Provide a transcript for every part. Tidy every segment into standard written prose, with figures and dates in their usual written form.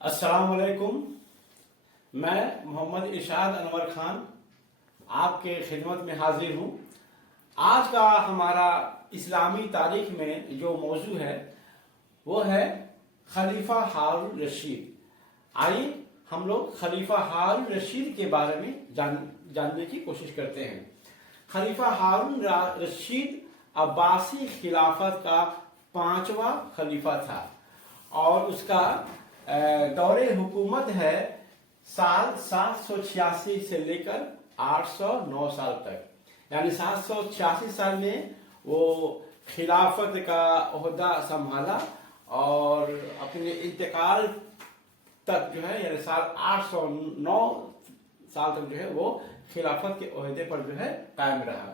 السلام علیکم. میں محمد ارشاد انور خان آپ کے خدمت میں حاضر ہوں. آج کا ہمارا اسلامی تاریخ میں جو موضوع ہے وہ ہے خلیفہ ہارون الرشید. آئیے ہم لوگ خلیفہ ہارون الرشید کے بارے میں جاننے کی کوشش کرتے ہیں. خلیفہ ہارون الرشید عباسی خلافت کا 5واں خلیفہ تھا اور اس کا دور حکومت ہے سال 786 سے لے کر 809 سال تک. یعنی 786 سال میں وہ خلافت کا عہدہ سنبھالا اور اپنے انتقال تک جو ہے یعنی سال 809 سال تک جو ہے وہ خلافت کے عہدے پر جو ہے قائم رہا.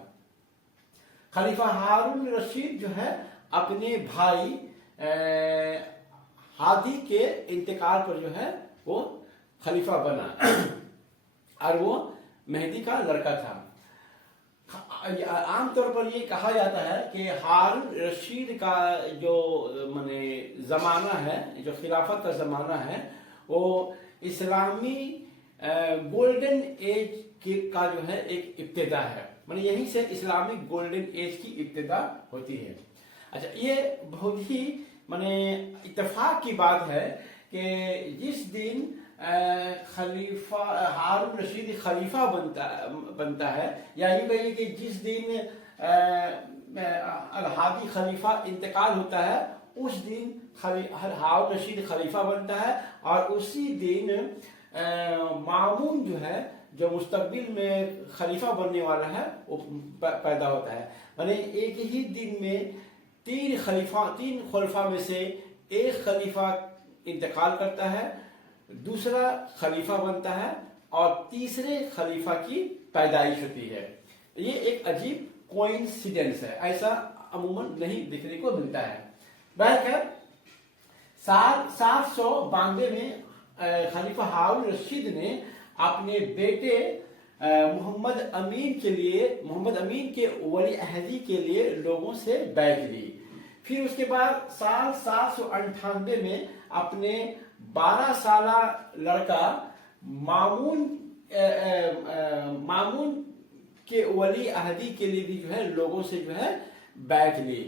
خلیفہ ہارون الرشید جو ہے اپنے بھائی ہادی کے انتقال پر جو ہے وہ خلیفہ بنا اور وہ مہدی کا لڑکا تھا. عام طور پر یہ کہا جاتا ہے کہ ہارون الرشید کا جو زمانہ ہے، جو خلافت کا زمانہ ہے، وہ اسلامی گولڈن ایج کا جو ہے ایک ابتدا ہے. یہیں سے اسلامی گولڈن ایج کی ابتدا ہوتی ہے. اچھا، یہ بہت ہی اتفاق کی بات ہے کہ جس دن خلیفہ ہارون الرشید خلیفہ بنتا ہے، یا یہ کہیے کہ جس دن الہادی خلیفہ انتقال ہوتا ہے اس دن ہارون الرشید خلیفہ بنتا ہے، اور اسی دن مامون جو ہے جو مستقبل میں خلیفہ بننے والا ہے وہ پیدا ہوتا ہے. ایک ہی دن میں تین خلفاء میں سے ایک خلیفہ انتقال کرتا ہے، دوسرا خلیفہ بنتا ہے اور تیسرے خلیفہ کی پیدائش ہوتی ہے. یہ ایک عجیب کوئنسیڈنس ہے، ایسا عموماً نہیں دیکھنے کو ملتا ہے. بہرکیف سال 792 میں خلیفہ ہارون الرشید نے اپنے بیٹے محمد امین کے ولی عہدی کے لیے لوگوں سے بیعت لی. پھر اس کے بعد سال 798 میں اپنے 12 سالہ لڑکا مامون کے ولی عہدی کے لیے بھی جو ہے لوگوں سے جو ہے بیعت لی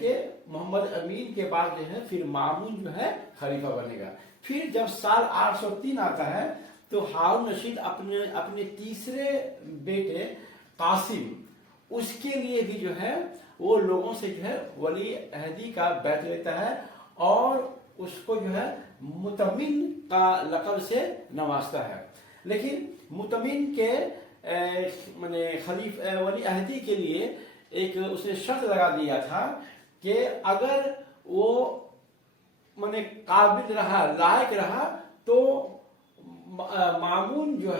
کہ محمد امین کے بعد جو ہے پھر مامون جو ہے خلیفہ بنے گا. پھر جب سال 803 آتا ہے تو ہارون الرشید اپنے تیسرے بیٹے قاسم اس کے لیے بھی جو ہے وہ لوگوں سے جو ہے ولی عہدی کا بیعت لیتا ہے اور اس کو جو ہے متمن کا لقب سے نوازتا ہے. لیکن متمن کے ولی عہدی کے لیے ایک اس نے شرط لگا دیا تھا کہ اگر وہ قابل رہا، لائق رہا، تو مامون جو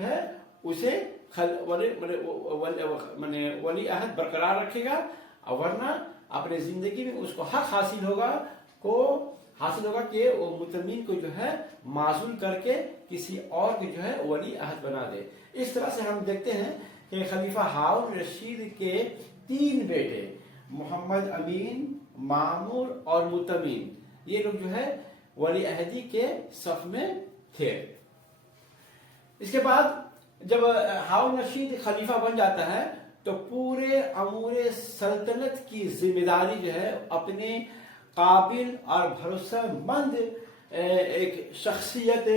ہے اسے ولی عہد برقرار رکھے گا، ورنہ اپنے زندگی میں اس کو حق حاصل ہوگا کہ وہ متمن کو جو ہے معزول کر کے کسی اور کو جو ہے ولی عہد بنا دے. اس طرح سے ہم دیکھتے ہیں کہ خلیفہ ہارون الرشید کے 3 بیٹے محمد امین، مامون اور متمن، یہ لوگ جو ہے ولی عہدی کے صف میں تھے. اس کے بعد جب ہارون الرشید خلیفہ بن جاتا ہے تو پورے امور سلطنت کی ذمہ داری جو ہے اپنے قابل اور بھروسہ مند ایک شخصیت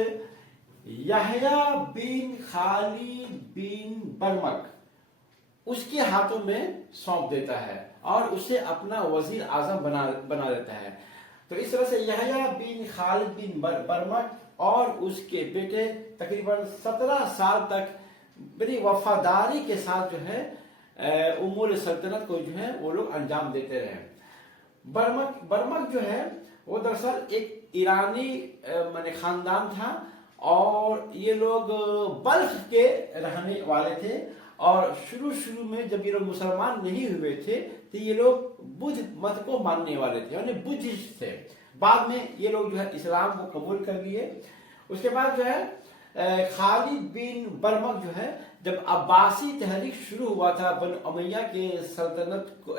یحییٰ بن خالد بن برمک اس کے ہاتھوں میں سونپ دیتا ہے اور اسے اپنا وزیر اعظم بنا دیتا ہے. تو اس طرح سے یحییٰ بن خالد بن برمک اور اس کے بیٹے تقریباً 17 سال تک بڑی وفاداری کے ساتھ جو ہے امور سلطنت کو جو ہے وہ لوگ انجام دیتے رہے. برمک جو ہے وہ دراصل ایک ایرانی خاندان تھا اور یہ لوگ بلخ کے رہنے والے تھے، اور شروع میں جب یہ لوگ مسلمان نہیں ہوئے تھے تو یہ لوگ بدھ مت کو ماننے والے تھے، یعنی بدھسٹ تھے. بعد میں یہ لوگ جو ہے اسلام کو قبول کر لیے. اس کے بعد جو ہے خالد بن برمک جو ہے جب عباسی تحریک شروع ہوا تھا بنو امیہ کے سلطنت کو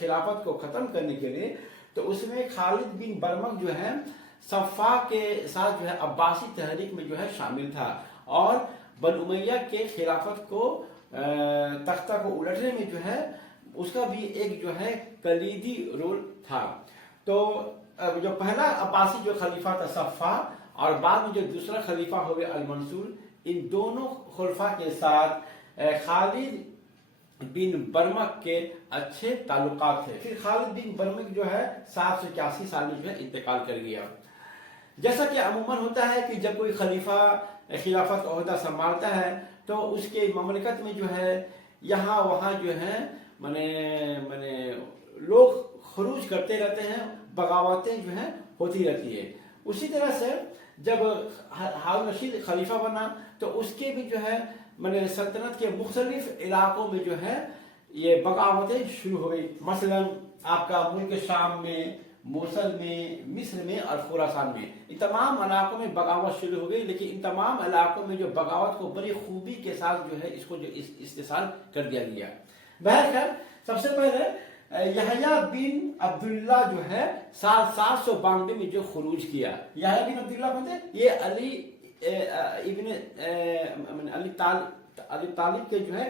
خلافت کو ختم کرنے کے لیے، تو اس میں خالد بن برمک جو ہے सफ़ा के साथ जो है अब्बासी तहरीक में जो है शामिल था और बनु उमैया के खिलाफत को तख्ता को उलटने में जो है उसका भी एक जो है कलीदी रोल था। तो जो पहला अब्बासी जो खलीफा था सफ़ा और बाद में जो दूसरा खलीफा हो गया अल-मंसूर, इन दोनों खुलफा के साथ खालिद बिन बरमक के अच्छे ताल्लुकात थे। फिर खालिद बिन बरमक जो है 781 साल में जो है इंतकाल कर गया। जैसा कि अमूमन होता है कि जब कोई खलीफा खिलाफत का ओहदा संभालता है तो उसके ममलकत में जो है यहाँ वहाँ जो है माने लोग खरूज करते रहते हैं, बगावतें जो है होती रहती है। उसी तरह से जब हारून रशीद खलीफा बना तो उसके भी जो है माने सल्तनत के मुख्तलिफ इलाकों में जो है ये बगावतें शुरू हो गई। मसलन आपका मुल्क शाम में, मोसल में, मिस्र में और खुरासान में, इन तमाम इलाकों में बगावत शुरू हो गई। लेकिन इन तमाम इलाकों में जो बगावत को बड़ी खूबी के साथ जो है इसको जो इस्तेसाल कर दिया गया। बहरकैफ सबसे पहले यहया बिन अब्दुल्ला जो है साल 792 में जो खुरूज किया। यहया बिन अब्दुल्ला कौन थे? ये अली इब्न अली तालिब के जो है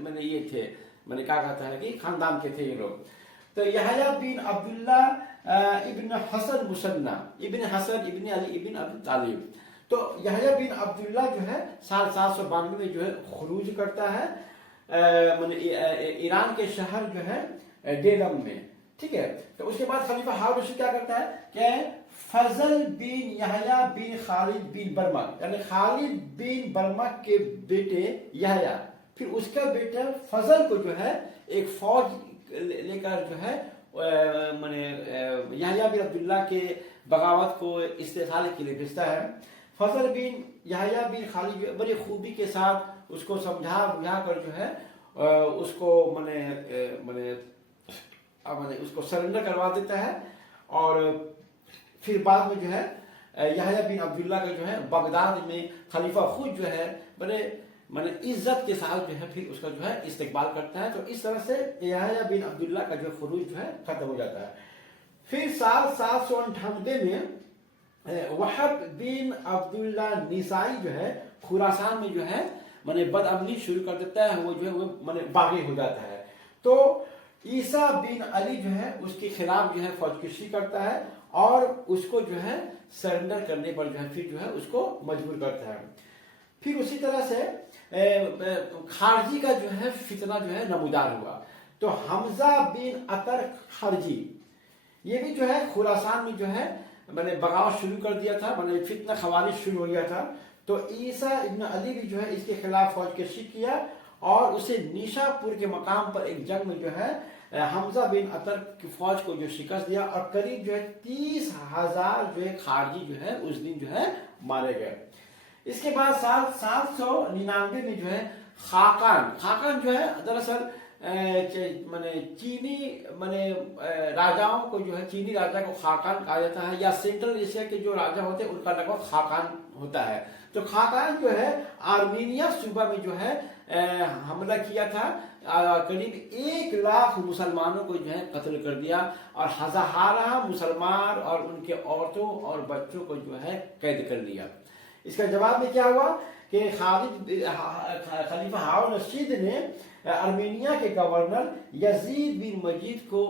मैंने ये थे, मैंने क्या कहता है कि खानदान के थे ये लोग। तो यहया बिन अब्दुल्ला इब्न हसन मुसन्ना इब्न हसन इब्न अली इब्न अबी तालिब। तो यहया बिन अब्दुल्ला जो है साल 792 में जो है खुरूज करता है ईरान के शहर जो है डेलम में, ठीक है। तो उसके बाद खलीफा हारून रशीद क्या करता है कि फजल बिन यहया बिन खालिद बिन बरमक, यानी खालिद बिन बरमक के बेटे यहया, फिर उसका बेटा फजल को जो है एक फौज लेकर जो है माने यहया बिन अब्दुल्ला के बगावत को इस्तेसाल के लिए भेजता है। फजल बिन यहया बिन खालिद बड़ी खूबी के साथ उसको समझा बुझा कर जो है उसको माने उसको सरेंडर करवा देता है। और फिर बाद में जो है यहया बिन अब्दुल्ला का जो है बगदाद में खलीफा खुद जो है माने इज्जत के साथ जो है फिर उसका जो है इस्तकबाल करता है। तो इस तरह से यहया बिन अब्दुल्ला का जो खुरूज जो है खत्म हो जाता है। फिर साल 798 में वहब बिन अब्दुल्ला निसाई जो है खुरासान में जो है माने बदअमनी शुरू कर देता है, वो जो है वो माने बागी हो जाता है। तो ईसा बिन अली जो है उसके खिलाफ जो है फौजकशी करता है और उसको जो है सरेंडर करने पर जो है फिर जो है उसको मजबूर करता है। फिर उसी तरह से खारजी का जो है फितना जो है नमूदार हुआ। तो हमजा बिन अतर खारजी ये भी जो है खुरासान में जो है मैंने बगावत शुरू कर दिया था, मैंने फितना खवारिज शुरू हो गया था। तो ईसा इब्न अली भी जो है इसके खिलाफ फौजकशी किया और उसे निशापुर के मकाम पर एक जंग में जो है हमजा बिन अतर की फौज को जो शिकस्त दिया और करीब जो है 30,000 जो है खारजी जो है उस दिन जो है मारे गए। इसके बाद साल 799 में जो है खाकान जो है दरअसल माने चीनी माने राजाओं को जो है चीनी राजा को खाकान कहा जाता है, या सेंट्रल एशिया के जो राजा होते हैं उनका लगभग खाकान होता है। तो खाकान जो है आर्मीनिया सूबा में जो है हमला किया था, करीब 1 लाख मुसलमानों को जो है कत्ल कर दिया और हजारा मुसलमान और उनके औरतों और बच्चों को जो है कैद कर लिया। इसका जवाब में क्या हुआ कि खलीफा हारून रशीद ने आर्मेनिया के गवर्नर यजीद बिन मजीद को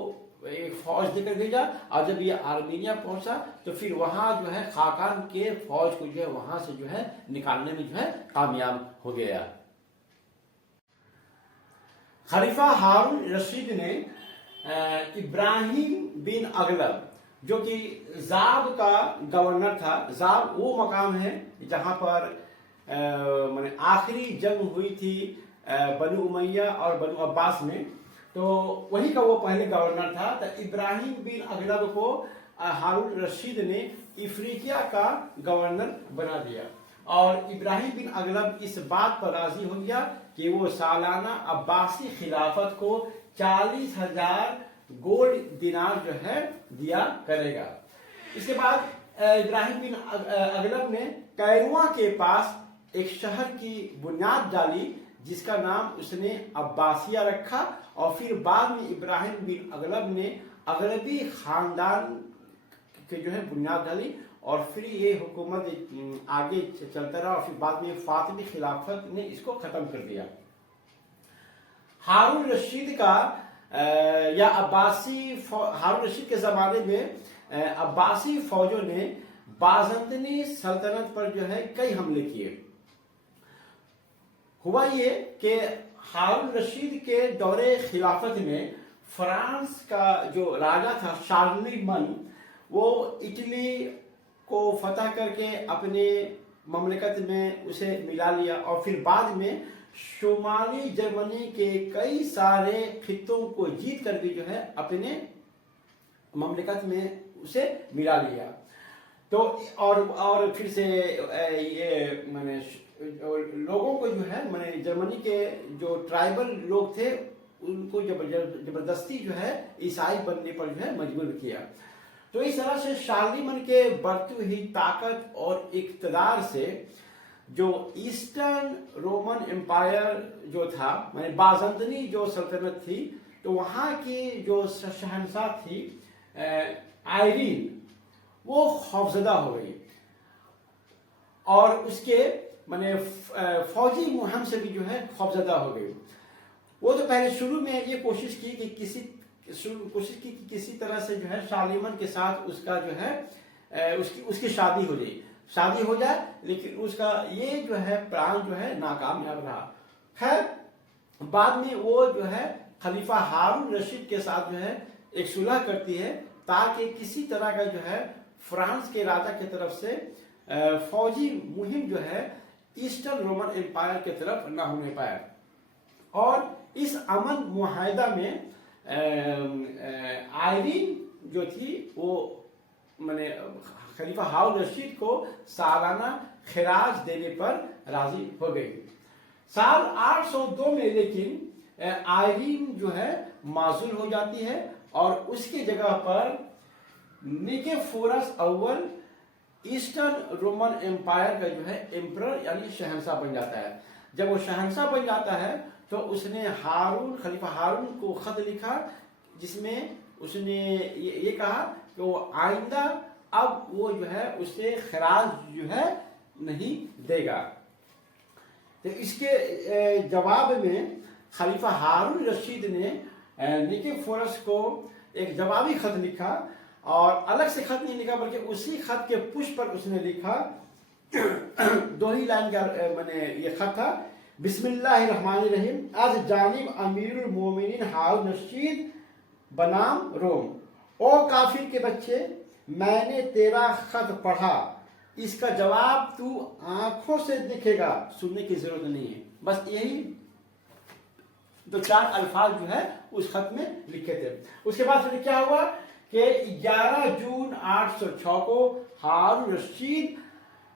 एक फौज देकर भेजा और जब ये आर्मेनिया पहुंचा तो फिर वहां जो है खाकान के फौज को जो है वहां से जो है निकालने में जो है कामयाब हो गया। खलीफा हारून रशीद ने इब्राहिम बिन अगलब जो कि जाब का गवर्नर था, जाब वो मकाम है जहां पर माने आखिरी जंग हुई थी बनु उमैया और बनु अब्बास में, तो वही का वो पहले गवर्नर था। तो इब्राहिम बिन अगलब को हारून रशीद ने इफ्रीकिया का गवर्नर बना दिया और इब्राहिम बिन अगलब इस बात पर राजी हो गया कि वो सालाना अब्बासी खिलाफत को 40,000 गोल्ड दिनार जो है दिया करेगा। इसके बाद इब्राहिम बिन अगलब ने कैरुआ के पास एक शहर की बुनियाद डाली जिसका नाम उसने अब्बासिया रखा और फिर बाद में इब्राहिम बिन अगलब ने अगलबी खानदान की जो है बुनियाद डाली और फिर ये हुकूमत आगे चलता रहा और फिर बाद में फातिमी खिलाफत ने इसको खत्म कर दिया। हारून रशीद का या हारून रशीद के ज़माने में अब्बासी फौजों ने बाज़ंतनी सल्तनत पर जो है कई हमले किए। हुआ ये कि हारून रशीद के दौरे खिलाफत में फ्रांस का जो राजा था शार्लमेन, वो इटली को फतह करके अपने ममलकत में उसे मिला लिया और फिर बाद में शुमाली जर्मनी के कई सारे खित्तों को जीत कर भी जो है अपने ममलकत में उसे मिला लिया। तो और फिर से ये माने लोगों को जो है माने जर्मनी के जो ट्राइबल लोग थे उनको जबरदस्ती जो है ईसाई बनने पर जो है मजबूर किया। तो इस तरह से शार्लमेन के बढ़ती हुई ताकत और इक़्तिदार से जो ईस्टर्न रोमन एम्पायर जो था माने बाज़ंतनी जो सल्तनत थी, तो वहाँ की जो शहंशाह थी आयरीन, वो खौफजदा हो गई और उसके माने फौजी मुहिम से भी जो है खौफजदा हो गई। वो तो पहले शुरू में ये कोशिश की कि किसी तरह से जो है शार्लमेन के साथ उसका जो है उसकी शादी हो जाए, लेकिन उसका ये जो है प्लान जो है नाकामयाब रहा। खैर बाद में वो जो है खलीफा हारून रशीद के साथ जो है एक सुलह करती है ताकि किसी तरह का जो है फ्रांस के राजा की तरफ से फौजी मुहिम जो है ईस्टर्न रोमन एम्पायर की तरफ न होने पाए। और इस अमन मुआहदा में आयरीन जो थी वो माने खलीफा हारून रशीद को सालाना खिराज देने पर राजी हो गई। साल 802 में लेकिन आयरीन जो है माजूल हो जाती है और उसकी जगह पर निकेफोरस अव्वल ईस्टर्न रोमन एम्पायर का जो है एम्परर यानी शहंशाह बन जाता है। जब वो शहंशाह बन जाता है तो उसने खलीफा हारून को खत लिखा जिसमें उसने ये कहा कि वो आइंदा अब वो जो है उसे खराज जो है नहीं देगा। तो इसके जवाब में खलीफा हारून रशीद ने निकेफोरस को एक जवाबी खत लिखा और अलग से खत नहीं लिखा बल्कि उसी खत के पुष्प पर उसने लिखा 2 ही लाइन का मैंने ये खत था, बिस्मिल्लाहिर्रहमानिर्रहीम आज जानिब अमीरुल मोमिनीन हारून रशीद बनाम रोम। ओ काफिर के बच्चे, मैंने तेरा खत पढ़ा, इसका जवाब तू आंखों से देखेगा, सुनने की जरूरत नहीं है। बस यही 2-4 अल्फाज जो है उस खत में लिखे थे। उसके बाद फिर क्या हुआ कि 11 जून 806 को हारून रशीद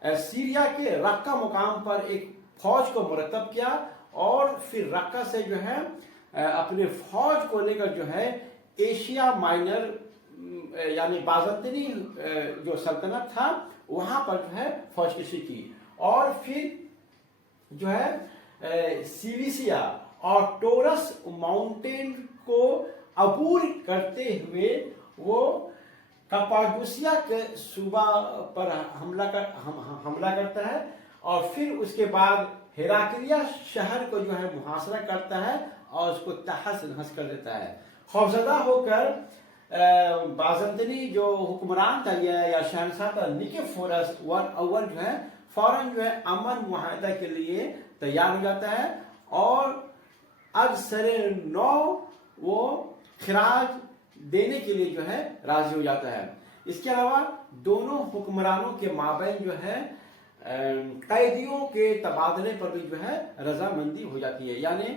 सीरिया के रक्का मुकाम पर एक फौज को मुरतब किया और फिर रक्का से जो है अपने फौज को लेकर जो है एशिया माइनर यानी बाज़ंतनी जो सल्तनत था वहां पर जो है फौज कशी की और फिर जो है सिलिसिया और टोरस माउंटेन को अबूर करते हुए वो कपाडोसिया के सूबा पर हमला करता है और फिर उसके बाद हेराक्लिया शहर को जो है मुहासरा करता है और उसको तहस नहस कर देता है। खौफजदा होकर बाज़ंतनी जो हुक्मरान था या शहंशाह था निकेफोरस अव्वल जो है फौरन जो है अमन मुआहदा के लिए तैयार हो जाता है और अब सरे नौ वो खिराज देने के लिए जो है राजी हो जाता है। इसके अलावा दोनों हुक्मरानों के माबैन जो है कैदियों के तबादले पर भी जो है रजामंदी हो जाती है। यानी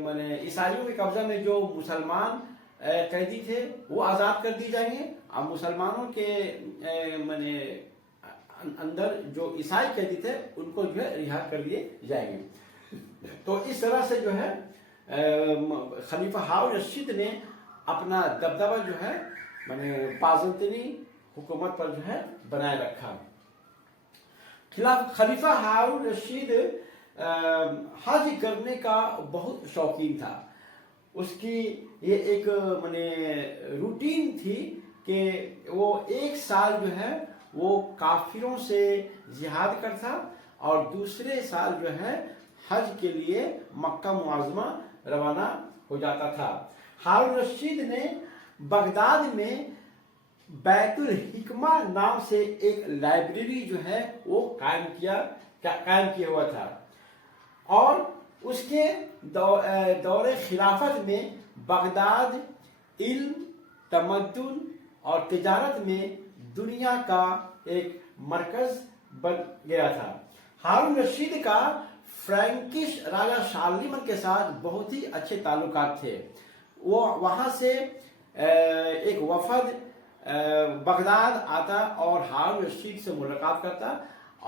माने ईसाइयों के कब्जा में जो मुसलमान कैदी थे वो आज़ाद कर दिए जाएंगे और मुसलमानों के माने अंदर जो ईसाई कैदी थे उनको जो है रिहा कर दिए जाएंगे। तो इस तरह से जो है खलीफा हारून रशीद ने अपना दबदबा जो है माने बाज़ंतनी हुकूमत पर जो है बनाए रखा। खलीफा हारून रशीद हज करने का बहुत शौकीन था। उसकी ये एक माने रूटीन थी کہ وہ 1 سال جو ہے وہ کافروں سے جہاد کرتا اور دوسرے سال جو ہے حج کے لیے مکہ معظمہ روانہ ہو جاتا تھا۔ ہارون رشید نے بغداد میں بیت الحکمہ نام سے ایک لائبریری جو ہے وہ قائم کیا ہوا تھا، اور اس کے دور خلافت میں بغداد علم، تمدن اور تجارت میں دنیا کا ایک مرکز بن گیا تھا۔ ہارون رشید کا فرینکش راجا شارلیمن کے ساتھ بہت ہی اچھے تعلقات تھے۔ وہ وہاں سے ایک وفد بغداد آتا اور ہارون رشید سے ملاقات کرتا،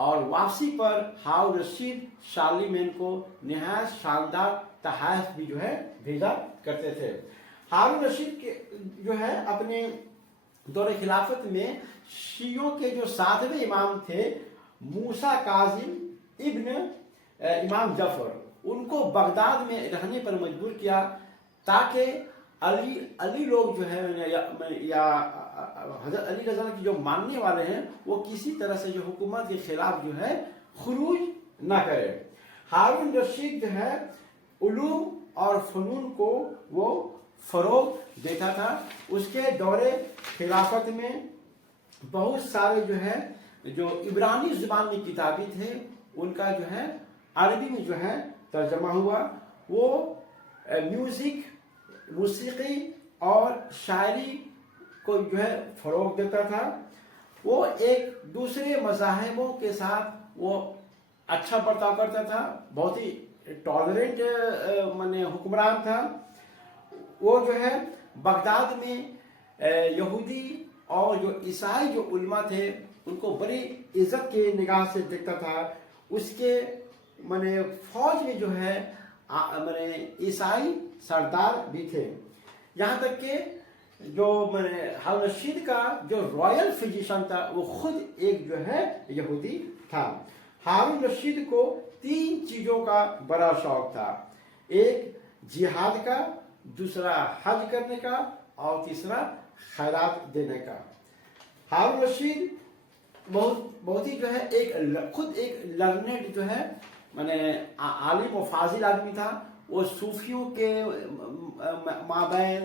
اور واپسی پر ہارون رشید شارلیمن کو نہایت شاندار تحائف بھی جو ہے بھیجا کرتے تھے۔ ہارون رشید کے جو ہے اپنے دور خلافت میں شیعوں کے جو 7ویں امام تھے موسیٰ کاظم ابن امام جعفر، ان کو بغداد میں رہنے پر مجبور کیا تاکہ علی لوگ جو ہے یا حضرت علی رضا کی جو ماننے والے ہیں وہ کسی طرح سے جو حکومت کے خلاف جو ہے خروج نہ کرے۔ ہارون رشید جو ہے علوم اور فنون کو وہ فروغ دیتا تھا۔ اس کے دور خلافت میں بہت سارے جو ہے جو عبرانی زبان میں کتابیں تھے ان کا جو ہے عربی میں جو ہے ترجمہ ہوا۔ وہ موسیقی اور شاعری کو جو ہے فروغ دیتا تھا۔ وہ ایک دوسرے مذاہبوں کے ساتھ وہ اچھا برتاؤ کرتا تھا، بہت ہی ٹالرنٹ حکمران تھا۔ وہ جو ہے بغداد میں یہودی اور جو عیسائی جو علماء تھے ان کو بڑی عزت کے نگاہ سے دیکھتا تھا۔ اس کے فوج میں جو ہے عیسائی سردار بھی تھے، یہاں تک کہ جو ہارون رشید کا جو رائل فزیشن تھا وہ خود ایک جو ہے یہودی تھا۔ ہارون رشید کو 3 چیزوں کا بڑا شوق تھا، ایک جہاد کا، دوسرا حج کرنے کا اور تیسرا خیرات دینے کا۔ ہارون رشید بہت ہی جو ہے خود ایک لرنڈ جو ہے عالم و فاضل آدمی تھا۔ وہ صوفیوں کے مابین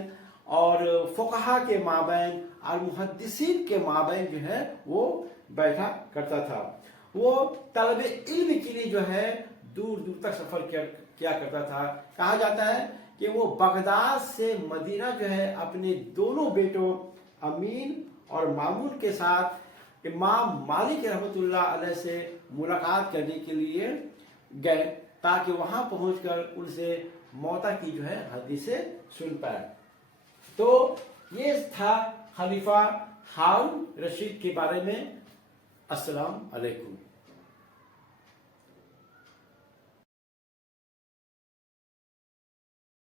اور فقہا کے مابین اور محدثین کے مابین جو ہے وہ بیٹھا کرتا تھا۔ وہ طلب علم کے لیے جو ہے دور دور تک سفر کیا کرتا تھا۔ کہا جاتا ہے کہ وہ بغداد سے مدینہ جو ہے اپنے دونوں بیٹوں امین اور مامون کے ساتھ امام مالک رحمۃ اللہ علیہ سے ملاقات کرنے کے لیے گئے تاکہ وہاں پہنچ کر ان سے موتا کی جو ہے حدیثیں سن پائے۔ تو یہ تھا خلیفہ ہارون رشید کے بارے میں۔ السلام علیکم۔